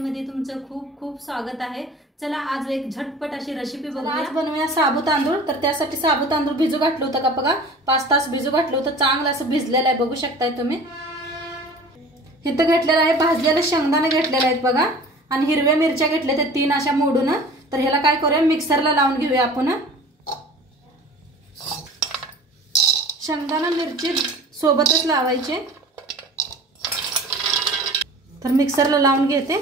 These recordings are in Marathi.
मध्ये तुमचं खूप खूप स्वागत आहे। चला आज एक झटपट अशी रेसिपी बघूया। आज बनवूया साबू तांदूळ। तर त्यासाठी साबू तांदूळ भिजू घातलं होतं का बघा, 5 तास भिजू घातलं होतं। चांगलं असं भिजलेलं आहे, बघू शकताय तुम्ही। इथं घेतलेलं आहे भाजलेले शेंगदाणे घेतलेले आहेत बघा, आणि हिरव्या मिरच्या घेतल्या त्या 3 अशा मोडून। तर ह्याला काय करूया, मिक्सरला लावून घेऊया आपण। शेंगदाणा मिरची सोबतच लावायचे। तर मिक्सरला लावून घेते।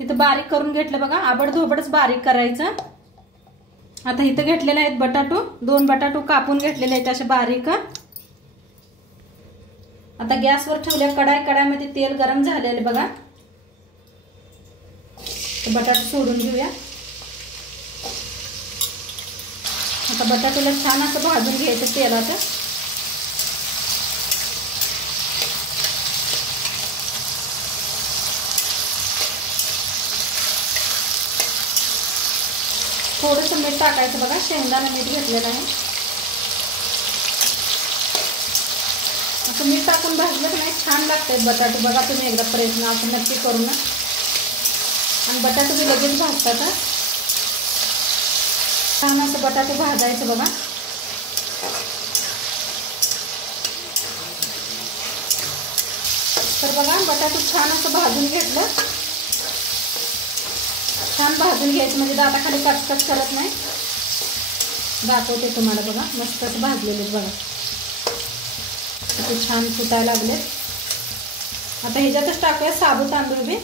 इथं बारीक करून घेतलं बघा, आबडधोबडच बारीक करायचं। आता इथं घेतलेले आहेत बटाटो, 2 बटाटो कापून घेतलेले आहेत असे बारीक। आता गॅसवर ठेवल्या कढाई, कढाईमध्ये तेल गरम झालेले बघा। बटाटे सोडून घेऊया। आता बटाट्याला छान असं भाजून घ्यायचं तेलात। थोडंसं मीठ टाकायचं बघा, शेंगदाणा मीठ घेतलेलं आहे। असं मीठ टाकून भाजलं की नाही छान लागते बटाटे बघा। तुम्ही एकदा प्रयत्न आपण नक्की करू ना। आणि बटाटे बी लगेच भाजतात। छान असं बटाटे भाजायचं बघा। तर बघा बटाटे छान असं भाजून घेतलं। छान भाजून घ्यायचं म्हणजे दाताखाली कचकच करत नाही। दाखवते तुम्हाला बघा, मस्त असं भाजलेले बघा, किती छान फुटायला लागले। आता ह्याच्यातच टाकूया साबू तांदूळ बी।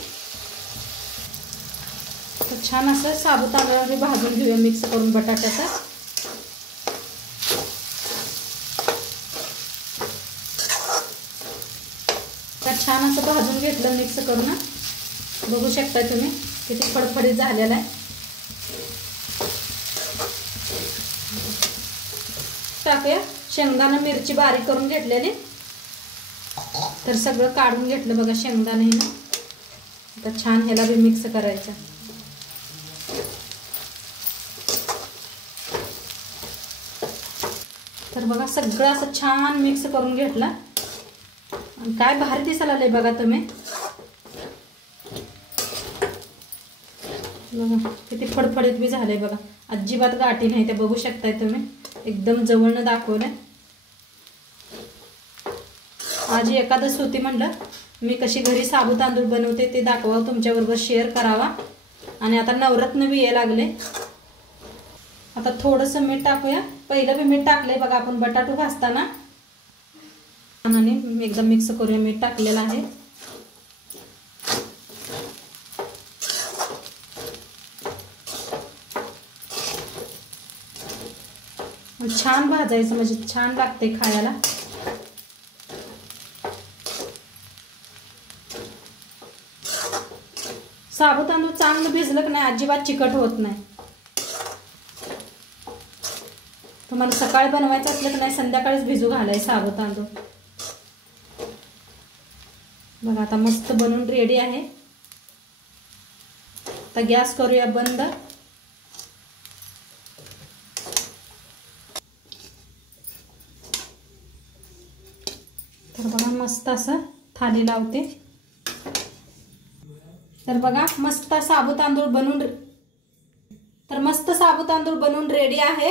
तर छान असं साबू तांदूळ बी भाजून घेऊया मिक्स करून बटाट्याचा। तर छान असं भाजून घेतलं मिक्स करून। बघू शकता तुम्ही किती फडफडीत झालेला आहे। टाकूया शेंगदाणा मिरची बारीक करून घेतलेली। तर सगळं काढून घेतलं बघा शेंगदाणा हे ना। आता छान ह्याला बी मिक्स करायचं। तर बघा सगळं असं छान मिक्स करून घेतलं। आणि काय भारी दिसायला लागले बघा तुम्ही। बघा किती फडफडीत बी झालंय बघा, अजिबात गाठी नाही ते बघू शकताय तुम्ही। एकदम जवळनं दाखवलंय। आज एकादश होती, म्हणलं मी कशी घरी साबू तांदूळ बनवते ते दाखवावं, तुमच्याबरोबर शेअर करावा। आणि आता नवरत्न बी यायला लागले। आता थोडंसं मीठ टाकूया। पहिलं बी मीठ टाकलंय बघा आपण बटाटो भाजताना। आणि एकदम मिक्स करूया, मीठ टाकलेलं आहे। छान भाजायचं म्हणजे छान लागते खायला। साबू तांदूळ चांगलं भिजलं की नाही अजिबात चिकट होत नाही। तुम्हाला सकाळी बनवायचं असलं की नाही संध्याकाळीच भिजू घालाय साबू तांदूळ। बघा आता मस्त बनून रेडी आहे। आता गॅस करूया बंद। तर बघा मस्त असं थाली लावते। तर बघा मस्त साबू तांदूळ बनून रेडी आहे।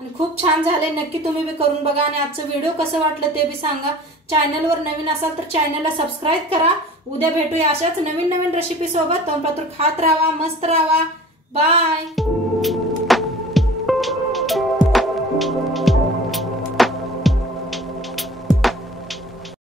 आणि खूप छान झाले, नक्की तुम्ही बी करून बघा। आणि आजचं व्हिडिओ कसं वाटलं ते बी सांगा। चॅनलवर नवीन असाल तर चॅनलला सबस्क्राईब करा। उद्या भेटूया अशाच नवीन नवीन रेसिपी सोबत। तोपर्यंत खात राहा, मस्त राहा। बाय।